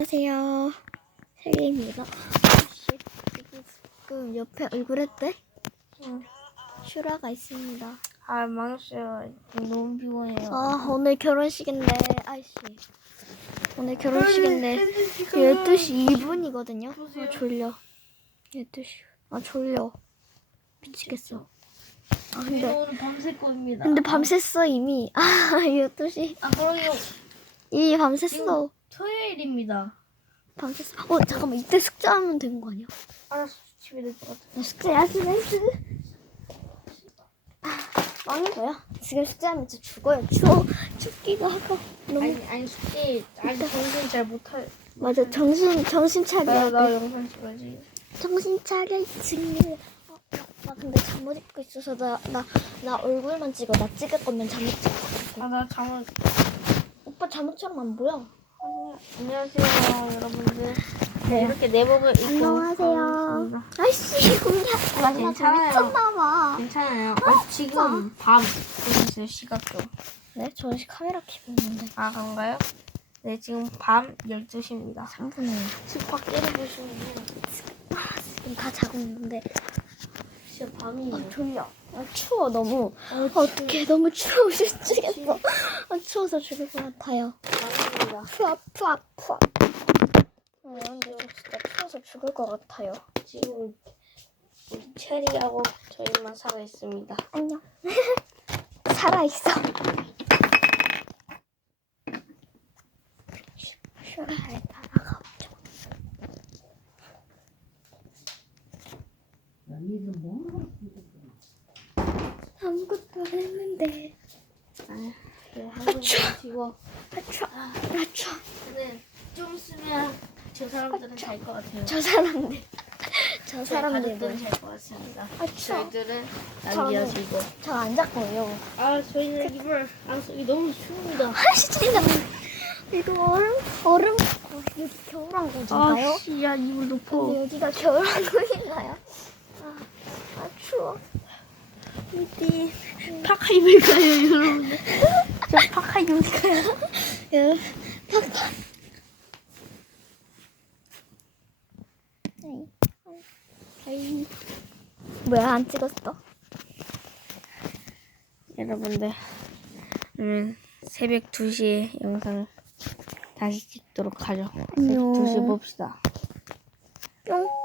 안녕하세요. 헬리입니다. 씨, 지금 옆에 얼굴에 때 슈라가 있습니다. 아 망했어요. 너무 피곤해요. 아 오늘 결혼식인데 아이씨 오늘 결혼식인데 12시 2분이거든요. 아 졸려. 12시. 아 졸려. 미치겠어. 아저 근데 오늘 밤샐 겁니다. 근데 밤샜어 이미. 아 12시 아 그러게요. 이미 밤샜어. 토요일입니다. 밤샜어. 어 잠깐만 이때 숙제하면 되는 거 아니야? 알았어. 집에 될것 같아. 나 숙제 야스레스. 아니 뭐야? 지금 숙제하면 진짜 죽어요. 추워. 춥기도 하고. 너무 아니 아니 숙제 아니 정신 잘 못할. 맞아. 정신 정신 나, 차려. 나 영상 찍어야지. 정신 차려 지금. 어, 나 근데 잠옷 입고 있어서 나 나 나 얼굴만 찍어. 나 찍을 거면 잠옷 찍어. 아 나 잠을. 오빠 잠옷처럼 안 보여. 안녕하세요 여러분들. 네, 네. 이렇게 내복을 입고 안녕하세요. 아이씨 근데 아, 괜찮아요. 미쳤나봐. 괜찮아요. 어, 지금 밤 보셨어요 시각도. 네, 저는 카메라 켜고 있는데. 아 그런가요? 네 지금 밤 12시입니다. 3분의 1. 집 밖에를 보시면 지금 다 자고 있는데. 진짜 밤이에요. 아 졸려. 아 추워 너무. 어떻게 너무 추워 죽겠어. 아 추워서 죽을 것 같아요. 밤입 니다. 푸아 푸아 푸아. 아, 근데 저 진짜 추워서 죽을 것 같아요. 지금 우리 체리하고 저희만 살아 있습니다. 안녕. 살아 있어. 슈라에 따라가 보죠. 아무것도 안 했는데. 네, 한번 지고 아 추워. 아 추워. 근데 좀 있으면 저 사람들은 잘 것 같아요. 저 사람들. 저 저희 사람들 가족들은 뭐. 잘것 같습니다. 아 추워. 저희들은 남겨지고. 저안 잡고요. 아 저희는 이불 안 쓰기 너무 추운다. 아씨 진짜. 이거 얼음 얼음 어, 여기 겨울왕국인가요? 아씨 야 이불 높어. 근데 여기가 겨울왕국인가요? 아, 아 추워. 여기 파카 입을까요 여러분들? 저 파카. 에이, 에이. 뭐야 안 찍었어? 여러분들 오늘 새벽 2시에 영상을 다시 찍도록 하죠. 안녕. 2시 봅시다. 뿅.